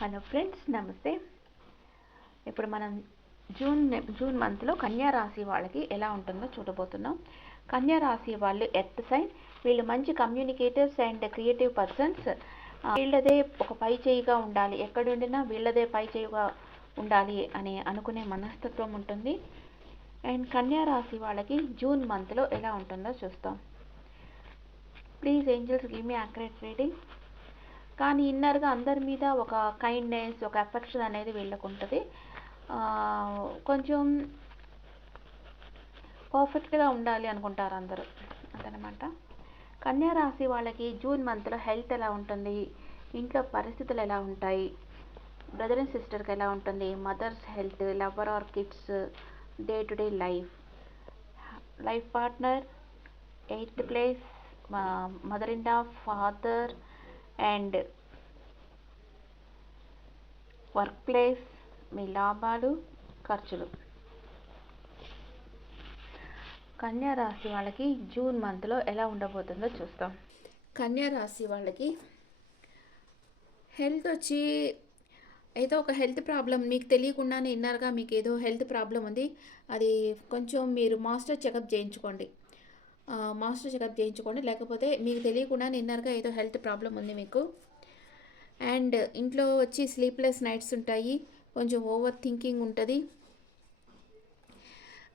Hello friends, నమస్తే. ఇప్పుడు మనం జూన్ మంత్లో కన్యా రాశి వాళ్ళకి ఎలా ఉంటుందో చూడబోతున్నాం. కన్యా రాశి వాళ్ళు ఎర్త్ సైన్. వీళ్ళు మంచి కమ్యూనికేటర్స్ అండ్ క్రియేటివ్ పర్సన్స్. వీళ్ళదే ఒక పై చేయిగా ఉండాలి, ఎక్కడుండినా వీళ్ళదే పై చేయిగా ఉండాలి అని అనుకునే మనస్తత్వం ఉంటుంది. అండ్ కన్యా రాశి వాళ్ళకి జూన్ మంత్లో ఎలా ఉంటుందో చూస్తాం. Please angels give me accurate reading. కానీ ఇన్నర్గా అందరి మీద ఒక కైండ్నెస్, ఒక అఫెక్షన్ అనేది వీళ్ళకు ఉంటుంది. కొంచెం పర్ఫెక్ట్గా ఉండాలి అనుకుంటారు అందరూ, అదనమాట. కన్యా రాశి వాళ్ళకి జూన్ మంత్లో హెల్త్ ఎలా ఉంటుంది, ఇంట్లో పరిస్థితులు ఎలా ఉంటాయి, బ్రదర్ అండ్ సిస్టర్కి ఎలా ఉంటుంది, mother's health, lover or kids, day to day life partner, 8th place, mother in law, father and work place, మీ లాభాలు, ఖర్చులు. కన్యా రాశి వాళ్ళకి జూన్ మంత్లో ఎలా ఉండబోతుందో చూస్తాం. కన్యా రాశి వాళ్ళకి హెల్త్ వచ్చి ఏదో ఒక హెల్త్ ప్రాబ్లం మీకు తెలియకుండానే ఇన్నర్గా మీకు ఏదో హెల్త్ ప్రాబ్లం ఉంది. అది కొంచెం మీరు మాస్టర్ చెకప్ చేయించుకోండి. లేకపోతే మీకు తెలియకుండానే ఇన్నర్గా ఏదో హెల్త్ ప్రాబ్లం ఉంది మీకు. అండ్ ఇంట్లో వచ్చి స్లీప్లెస్ నైట్స్ ఉంటాయి, కొంచెం ఓవర్ థింకింగ్ ఉంటుంది.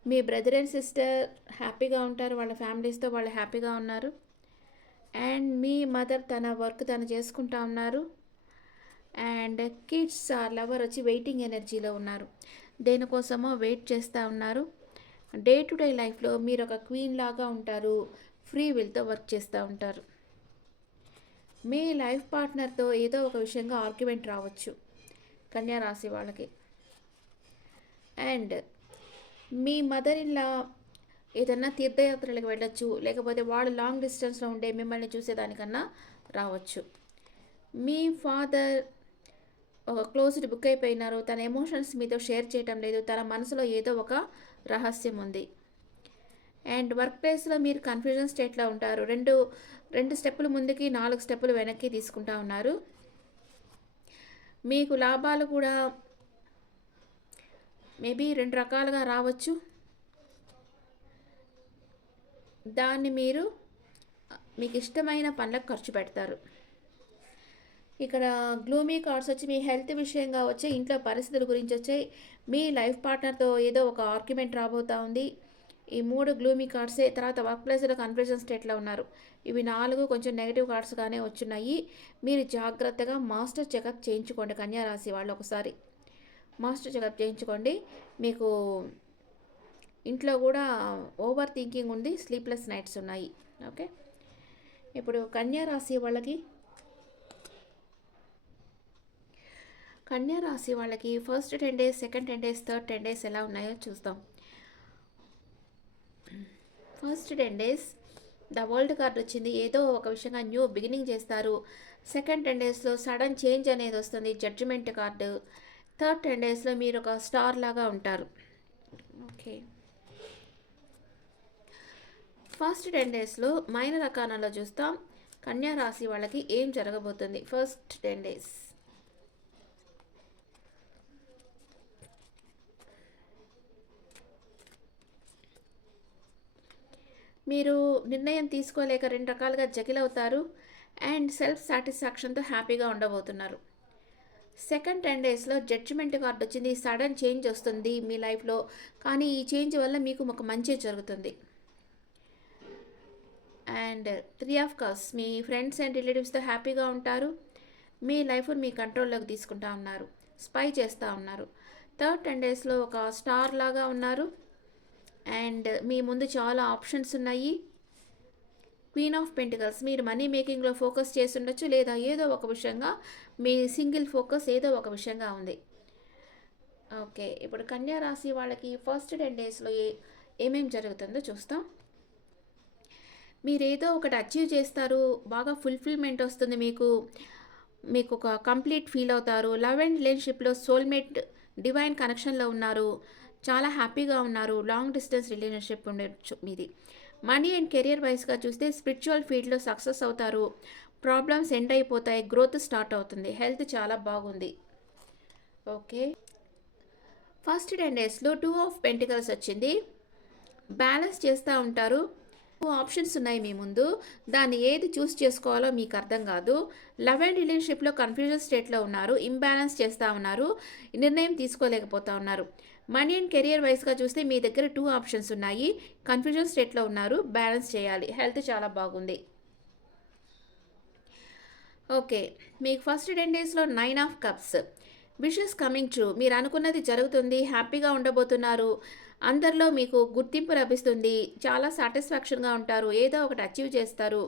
మీ బ్రదర్ అండ్ సిస్టర్ హ్యాపీగా ఉంటారు, వాళ్ళ ఫ్యామిలీస్తో వాళ్ళు హ్యాపీగా ఉన్నారు. అండ్ మీ మదర్ తన వర్క్ తను చేసుకుంటా ఉన్నారు. అండ్ కిడ్స్ ఆర్ లవర్ వచ్చి వెయిటింగ్ ఎనర్జీలో ఉన్నారు, దేనికోసమో వెయిట్ చేస్తూ ఉన్నారు. డే టు డే లైఫ్లో మీరు ఒక క్వీన్ లాగా ఉంటారు, ఫ్రీ విల్తో వర్క్ చేస్తూ ఉంటారు. మీ లైఫ్ పార్ట్నర్తో ఏదో ఒక విషయంగా ఆర్గ్యుమెంట్ రావచ్చు కన్యా రాశి వాళ్ళకి. అండ్ మీ మదర్ ఇన్లా ఏదన్నా తీర్థయాత్రలకు వెళ్ళొచ్చు, లేకపోతే వాళ్ళు లాంగ్ డిస్టెన్స్లో ఉండే మిమ్మల్ని చూసేదానికన్నా రావచ్చు. మీ ఫాదర్ ఒక క్లోజ్డ్ బుక్ అయిపోయినారు, తన ఎమోషన్స్ మీతో షేర్ చేయటం లేదు, తన మనసులో ఏదో ఒక రహస్యం ఉంది. అండ్ వర్క్ ప్లేస్లో మీరు కన్ఫ్యూజన్ స్టేట్లో ఉంటారు, రెండు స్టెప్పులు ముందుకి 4 స్టెప్పులు వెనక్కి తీసుకుంటా ఉన్నారు. మీకు లాభాలు కూడా మేబీ 2 రకాలుగా రావచ్చు. దాన్ని మీరు మీకు ఇష్టమైన పనులకు ఖర్చు పెడతారు. ఇక్కడ గ్లూమీ కార్డ్స్ వచ్చి మీ హెల్త్ విషయంగా వచ్చే ఇంట్లో పరిస్థితుల గురించి వచ్చాయి. మీ లైఫ్ పార్ట్నర్తో ఏదో ఒక ఆర్గ్యుమెంట్ రాబోతూ ఉంది. ఈ 3 గ్లూమీ కార్డ్సే. తర్వాత వర్క్ ప్లేస్లో కన్ఫ్యూజన్ స్టేట్లో ఉన్నారు. ఇవి 4 కొంచెం నెగిటివ్ కార్డ్స్గానే వచ్చున్నాయి. మీరు జాగ్రత్తగా మాస్టర్ చెకప్ చేయించుకోండి కన్యా రాశి వాళ్ళు. ఒకసారి మాస్టర్ చెకప్ చేయించుకోండి. మీకు ఇంట్లో కూడా ఓవర్ థింకింగ్ ఉంది, స్లీప్లెస్ నైట్స్ ఉన్నాయి. ఓకే, ఇప్పుడు కన్యా రాశి వాళ్ళకి first 10 days, second 10 days, third 10 days ఎలా ఉన్నాయో చూద్దాం. First 10 days the world card వచ్చింది, ఏదో ఒక విషయంగా న్యూ బిగినింగ్ చేస్తారు. సెకండ్ 10 daysలో సడన్ చేంజ్ అనేది వస్తుంది, జడ్జిమెంట్ కార్డు. థర్డ్ 10 daysలో మీరు ఒక స్టార్ లాగా ఉంటారు. ఓకే, ఫస్ట్ 10 daysలో మైనర్ అకానాలో చూస్తాం కన్యా రాశి వాళ్ళకి ఏం జరగబోతుంది. ఫస్ట్ 10 days మీరు నిర్ణయం తీసుకోలేక 2 రకాలుగా జగిలవుతారు. అండ్ సెల్ఫ్ సాటిస్ఫాక్షన్తో హ్యాపీగా ఉండబోతున్నారు. సెకండ్ 10 daysలో జడ్జిమెంట్ కార్డు వచ్చింది, సడన్ చేంజ్ వస్తుంది మీ లైఫ్లో, కానీ ఈ చేంజ్ వల్ల మీకు ఒక మంచి జరుగుతుంది. అండ్ 3 of cups, మీ ఫ్రెండ్స్ అండ్ రిలేటివ్స్తో హ్యాపీగా ఉంటారు. మీ లైఫ్ని మీ కంట్రోల్లోకి తీసుకుంటా ఉన్నారు, స్పై చేస్తూ ఉన్నారు. థర్డ్ 10 daysలో ఒక స్టార్ లాగా ఉన్నారు. అండ్ మీ ముందు చాలా ఆప్షన్స్ ఉన్నాయి. క్వీన్ ఆఫ్ పెంటికల్స్, మీరు మనీ మేకింగ్లో ఫోకస్ చేసి ఉండొచ్చు, లేదా ఏదో ఒక విషయంగా మీ సింగిల్ ఫోకస్ ఏదో ఒక విషయంగా ఉంది. ఓకే, ఇప్పుడు కన్యా రాశి వాళ్ళకి ఫస్ట్ 10 daysలో ఏమేమి జరుగుతుందో చూస్తాం. మీరు ఏదో ఒకటి అచీవ్ చేస్తారు, బాగా ఫుల్ఫిల్మెంట్ వస్తుంది, మీకు ఒక కంప్లీట్ ఫీల్ అవుతారు. లవ్ అండ్ రిలేషన్షిప్లో సోల్మేట్ డివైన్ కనెక్షన్లో ఉన్నారు, చాలా హ్యాపీగా ఉన్నారు. లాంగ్ డిస్టెన్స్ రిలేషన్షిప్ ఉండొచ్చు మీది. మనీ అండ్ కెరియర్ వైజ్గా చూస్తే స్పిరిచువల్ ఫీల్డ్లో సక్సెస్ అవుతారు, ప్రాబ్లమ్స్ ఎండ్ అయిపోతాయి, గ్రోత్ స్టార్ట్ అవుతుంది. హెల్త్ చాలా బాగుంది. ఓకే. ఫస్ట్ 10 డేస్‌లో 2 ఆఫ్ పెంటికల్స్ వచ్చింది. బ్యాలెన్స్ చేస్తా ఉంటారు. 2 ఆప్షన్స్ ఉన్నాయి మీ ముందు. దాన్ని ఏది చూస్ చేసుకోవాలో మీకు అర్థం కాదు. లవ్ అండ్ రిలేషన్‌షిప్‌లో కన్‌ఫ్యూజన్ స్టేట్‌లో ఉన్నారు. ఇంబాలెన్స్ చేస్తా ఉన్నారు. నిర్ణయం తీసుకోలేకపోతా ఉన్నారు. మనీ అండ్ కెరియర్ వైస్‌గా చూస్తే మీ దగ్గర 2 ఆప్షన్స్ ఉన్నాయి. కన్‌ఫ్యూజన్ స్టేట్‌లో ఉన్నారు. బ్యాలెన్స్ చేయాలి. హెల్త్ చాలా బాగుంది. ఓకే. మీకు ఫస్ట్ 10 డేస్‌లో 9 of cups. Wishes coming true. మీరు అనుకున్నది జరుగుతుంది. హ్యాపీగా ఉండబోతున్నారు. అందరిలో మీకు గుర్తింపు లభిస్తుంది. చాలా సాటిస్ఫాక్షన్‌గా ఉంటారు. ఏదో ఒకటి అచీవ్ చేస్తారు.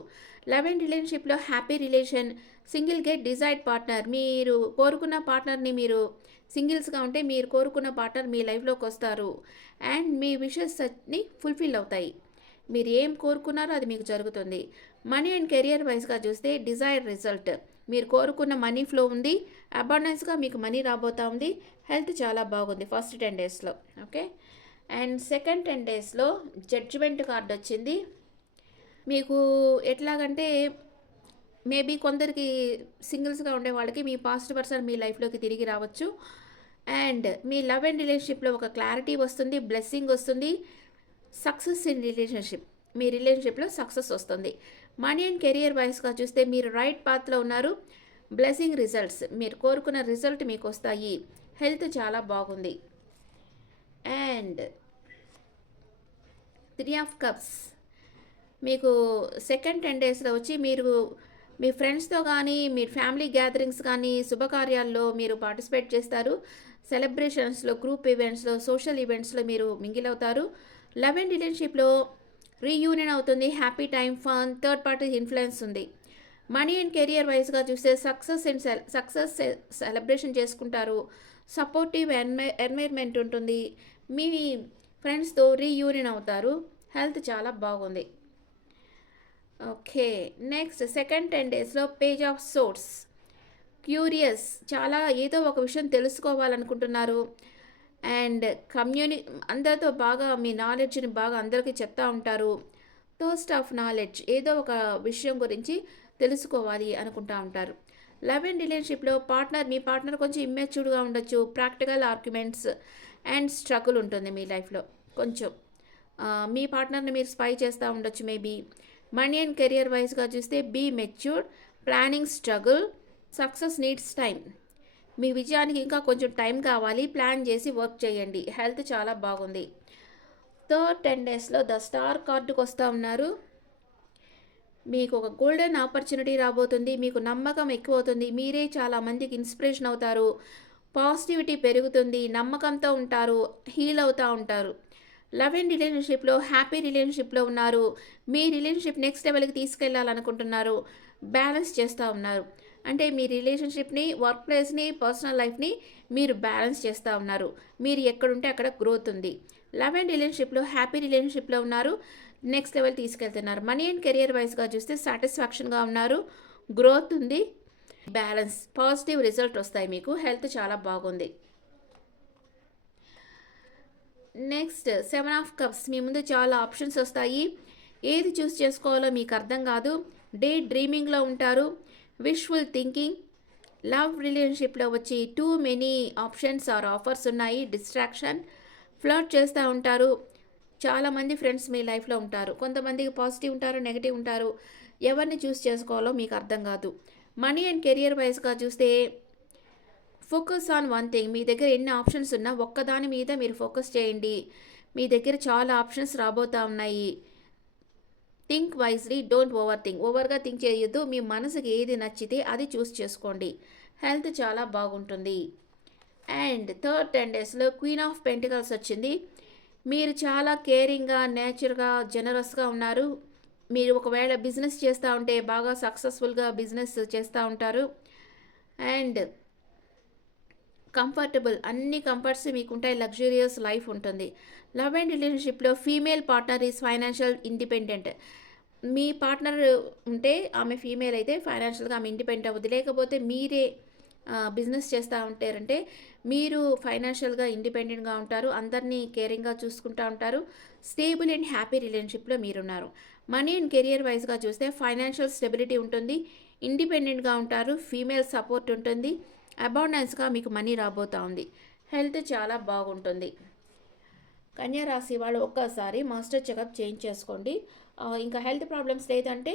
లవ్ అండ్ రిలేషన్‌షిప్‌లో happy relation. Single get desired partner. మీరు కోరుకున్న పార్ట్నర్‌ని మీరు సింగిల్స్‌గా ఉంటే మీరు కోరుకున్న పార్ట్నర్ మీ లైఫ్‌లోకొస్తారు. అండ్ మీ విషెస్ అన్నీ ఫుల్‌ఫిల్ అవుతాయి. మీరు ఏం కోరుకున్నారో అది మీకు జరుగుతుంది. మనీ అండ్ కెరియర్ వైస్‌గా చూస్తే డిజైర్డ్ రిజల్ట్. మీరు కోరుకున్న మనీ ఫ్లో ఉంది. అబండెన్స్‌గా మీకు మనీ రాబోతా ఉంది. హెల్త్ చాలా బాగుంది ఫస్ట్ 10 డేస్‌లో. ఓకే. అండ్ సెకండ్ 10 డేస్‌లో జడ్జిమెంట్ కార్డ్ వచ్చింది. మీకు ఎట్లాగంటే మేబీ కొందరికి సింగిల్స్‌గా ఉండే వాళ్ళకి మీ పాస్ట్ పర్సన్ మీ లైఫ్‌లోకి తిరిగి రావచ్చు. అండ్ మీ లవ్ అండ్ రిలేషన్‌షిప్‌లో ఒక క్లారిటీ వస్తుంది. బ్లెస్సింగ్ వస్తుంది. Success in relationship. మీ రిలేషన్‌షిప్‌లో సక్సెస్ వస్తుంది. మనీ అండ్ కెరియర్ వైస్‌గా చూస్తే మీరు రైట్ పాత్‌లో ఉన్నారు. Blessing results. మీరు కోరుకున్న రిజల్ట్ మీకొస్తాయి. హెల్త్ చాలా బాగుంది. And 3 of cups. మీకు సెకండ్ 10 డేస్‌లో వచ్చి మీరు మీ ఫ్రెండ్స్‌తో కానీ, మీ ఫ్యామిలీ గ్యాదరింగ్స్ కానీ, శుభకార్యాల్లో మీరు పార్టిసిపేట్ చేస్తారు. సెలబ్రేషన్స్‌లో, గ్రూప్ ఈవెంట్స్‌లో, సోషల్ ఈవెంట్స్‌లో మీరు మింగిల్ అవుతారు. లవ్ అండ్ రిలేషన్‌షిప్‌లో రీయూనియన్ అవుతుంది. Happy time, fun, third party influence ఉంది. మనీ అండ్ కెరియర్ వైస్‌గా చూస్తే సక్సెస్ సెలబ్రేషన్ చేసుకుంటారు. సపోర్టివ్ ఎన్వైర్న్మెంట్ ఉంటుంది. మీ ఫ్రెండ్స్‌తో రీయూనియన్ అవుతారు. హెల్త్ చాలా బాగుంది. ఓకే. నెక్స్ట్ సెకండ్ 10 డేస్‌లో పేజ్ ఆఫ్ సోర్డ్స్. క్యూరియస్. చాలా ఏదో ఒక విషయం తెలుసుకోవాలనుకుంటున్నారు. అండ్ అందరితో బాగా మీ నాలెడ్జ్‌ని బాగా అందరికీ చెప్తా ఉంటారు. Thirst of knowledge. ఏదో ఒక విషయం గురించి తెలుసుకోవాలి అనుకుంటా ఉంటారు. లవ్ అండ్ రిలేషన్‌షిప్‌లో మీ పార్ట్నర్ కొంచెం ఇమ్మెచ్యూర్డ్‌గా ఉండొచ్చు. ప్రాక్టికల్ ఆర్గ్యుమెంట్స్ అండ్ స్ట్రగుల్ ఉంటుంది మీ లైఫ్‌లో కొంచెం. మీ పార్ట్నర్‌ని మీరు స్పై చేస్తూ ఉండొచ్చు మేబీ. మనీ అండ్ కెరియర్ వైస్‌గా చూస్తే be matured, planning struggle, success needs time. మీ విజయానికి ఇంకా కొంచెం టైం కావాలి. ప్లాన్ చేసి వర్క్ చేయండి. హెల్త్ చాలా బాగుంది. థర్డ్ 10 డేస్‌లో ద స్టార్ కార్డుకి వస్తూ ఉన్నారు. మీకు ఒక గోల్డెన్ ఆపర్చునిటీ రాబోతుంది. మీకు నమ్మకం ఎక్కువవుతుంది. మీరే చాలా మందికి ఇన్స్పిరేషన్ అవుతారు. పాజిటివిటీ పెరుగుతుంది. నమ్మకంతో ఉంటారు. హీల్ అవుతూ ఉంటారు. లవ్ అండ్ రిలేషన్‌షిప్‌లో హ్యాపీ రిలేషన్‌షిప్‌లో ఉన్నారు. మీ రిలేషన్‌షిప్ నెక్స్ట్ లెవెల్‌కి తీసుకెళ్లాలనుకుంటున్నారు. బ్యాలెన్స్ చేస్తూ ఉన్నారు. అంటే మీ రిలేషన్‌షిప్‌ని, వర్క్ ప్లేస్‌ని, పర్సనల్ లైఫ్‌ని మీరు బ్యాలెన్స్ చేస్తూ ఉన్నారు. మీరు ఎక్కడుంటే అక్కడ గ్రోత్ ఉంది. లవ్ అండ్ రిలేషన్‌షిప్‌లో హ్యాపీ రిలేషన్‌షిప్‌లో ఉన్నారు. నెక్స్ట్ లెవెల్ తీసుకెళ్తున్నారు. మనీ అండ్ కెరియర్ వైస్‌గా చూస్తే సాటిస్ఫాక్షన్‌గా ఉన్నారు. గ్రోత్ ఉంది. బ్యాలెన్స్. పాజిటివ్ రిజల్ట్ వస్తాయి మీకు. హెల్త్ చాలా బాగుంది. Next 7 of cups. మీ ముందు చాలా ఆప్షన్స్ వస్తాయి. ఏది చూస్ చేసుకోవాలో మీకు అర్థం కాదు. డే డ్రీమింగ్‌లో ఉంటారు. Wishful thinking. లవ్ రిలేషన్‌షిప్‌లో వచ్చి too many options or offers ఉన్నాయి. డిస్ట్రాక్షన్. ఫ్లర్ట్ చేస్తూ ఉంటారు. చాలామంది ఫ్రెండ్స్ మీ లైఫ్‌లో ఉంటారు. కొంతమందికి పాజిటివ్ ఉంటారు, నెగెటివ్ ఉంటారు. ఎవరిని చూస్ చేసుకోవాలో మీకు అర్థం కాదు. మనీ అండ్ కెరియర్ వైస్‌గా చూస్తే ఫోకస్ ఆన్ వన్ థింగ్. మీ దగ్గర ఎన్ని ఆప్షన్స్ ఉన్నా ఒక్కదాని మీద మీరు ఫోకస్ చేయండి. మీ దగ్గర చాలా ఆప్షన్స్ రాబోతా ఉన్నాయి. Think wisely, don't over think. ఓవర్గా థింక్ చేయొద్దు. మీ మనసుకి ఏది నచ్చితే అది చూస్ చేసుకోండి. హెల్త్ చాలా బాగుంటుంది. అండ్ థర్డ్ 10 డేస్‌లో క్వీన్ ఆఫ్ పెంటికల్స్ వచ్చింది. మీరు చాలా కేరింగ్‌గా, నేచర్‌గా, జనరస్‌గా ఉన్నారు. మీరు ఒకవేళ బిజినెస్ చేస్తూ ఉంటే బాగా సక్సెస్ఫుల్‌గా బిజినెస్ చేస్తూ ఉంటారు. And comfortable. అన్ని కంఫర్ట్స్ మీకుంటాయి. లగ్జూరియస్ లైఫ్ ఉంటుంది. లవ్ అండ్ రిలేషన్‌షిప్‌లో female partner is financial independent. Me partner ఉంటే ఆమె ఫీమేల్ అయితే ఫైనాన్షియల్‌గా ఆమె ఇండిపెండెంట్ అవ్వుద్ది. లేకపోతే మీరే బిజినెస్ చేస్తూ ఉంటారంటే మీరు ఫైనాన్షియల్‌గా ఇండిపెండెంట్‌గా ఉంటారు. అందరినీ కేరింగ్‌గా చూసుకుంటూ ఉంటారు. స్టేబుల్ అండ్ హ్యాపీ రిలేషన్‌షిప్‌లో మీరున్నారు. మనీ అండ్ కెరియర్ వైస్‌గా చూస్తే ఫైనాన్షియల్ స్టెబిలిటీ ఉంటుంది. ఇండిపెండెంట్‌గా ఉంటారు. ఫీమేల్ సపోర్ట్ ఉంటుంది. అబౌండెన్స్గా మీకు మనీ రాబోతూ ఉంది. హెల్త్ చాలా బాగుంటుంది. కన్యా రాశి వాళ్ళు ఒక్కసారి మాస్టర్ చెకప్ చేయించేసుకోండి. ఇంకా హెల్త్ ప్రాబ్లమ్స్ లేదంటే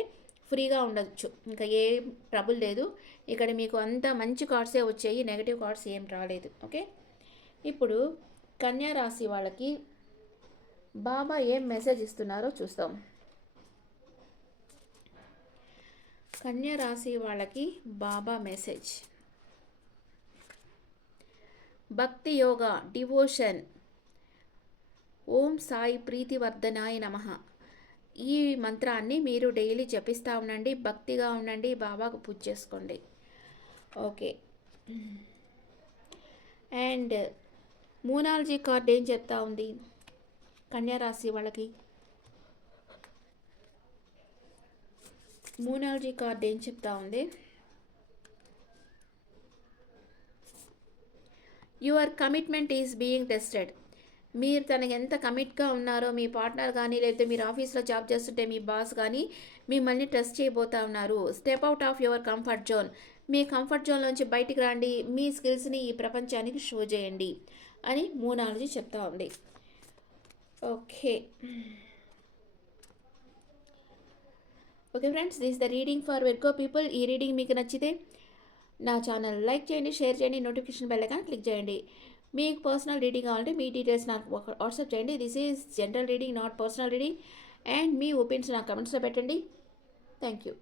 ఫ్రీగా ఉండొచ్చు. ఇంకా ఏ ట్రబుల్ లేదు. ఇక్కడ మీకు అంత మంచి కార్డ్సే వచ్చాయి, నెగిటివ్ కార్డ్స్ ఏం రాలేదు. ఓకే, ఇప్పుడు కన్యా రాశి వాళ్ళకి బాబా ఏం మెసేజ్ ఇస్తున్నారో చూస్తాం. కన్యా రాశి వాళ్ళకి బాబా మెసేజ్: భక్తి యోగా, డివోషన్, ఓం సాయి ప్రీతివర్ధనాయ నమః. ఈ మంత్రాన్ని మీరు డైలీ జపిస్తూ ఉండండి, భక్తిగా ఉండండి, బాబాకు పూజ చేసుకోండి. ఓకే, అండ్ మూనాలజీ కార్డ్ ఏం చెప్తా ఉంది కన్యా రాశి వాళ్ళకి? మూనాలజీ కార్డ్ ఏం చెప్తా ఉంది? Your commitment is being tested. మీరు తనకి ఎంత కమిట్గా ఉన్నారో, మీ పార్ట్నర్ కానీ లేకపోతే మీరు ఆఫీస్లో జాబ్ చేస్తుంటే మీ బాస్ కానీ మిమ్మల్ని టెస్ట్ చేయబోతా ఉన్నారు. Step out of your comfort zone. మీ కంఫర్ట్ జోన్లోంచి బయటికి రండి, మీ స్కిల్స్ని ఈ ప్రపంచానికి షో చేయండి అని మూనాలజీ చెప్తా ఉంది. Okay okay friends, this the reading for Virgo people. ఈ రీడింగ్ మీకు నచ్చితే నా ఛానల్ లైక్ చేయండి, షేర్ చేయండి, నోటిఫికేషన్ బెల్ ఐకాన్ క్లిక్ చేయండి. మీకు పర్సనల్ రీడింగ్ కావాలంటే మీ డీటెయిల్స్ నాకు వాట్సాప్ చేయండి. This is general reading, not personal reading. And me opinions నా కమెంట్స్లో పెట్టండి. Thank you.